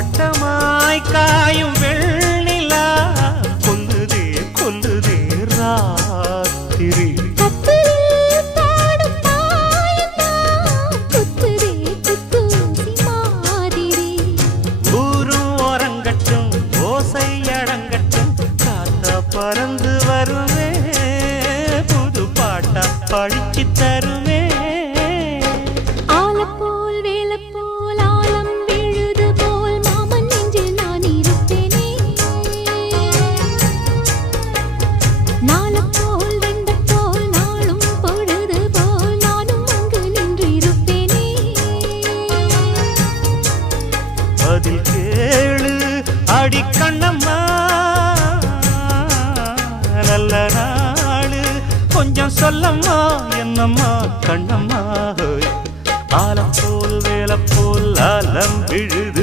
வட்டமாய் காயும் வெண்ணிலா கொல்லுதே கொல்லுதே ராத்திரி ஊரும் ஓரங்கட்டும் ஓசை அடங்கட்டும் காத்தா பறந்து வருவே புது பாட்டா படிச்சு தருவே பதில் கேளு அடி கண்ணம்மா நல்ல நாளு கொஞ்சம் சொல்லம்மா என்னம்மா கண்ணம்மா ஆலம் போல் வேலை போல் ஆலம் விழுது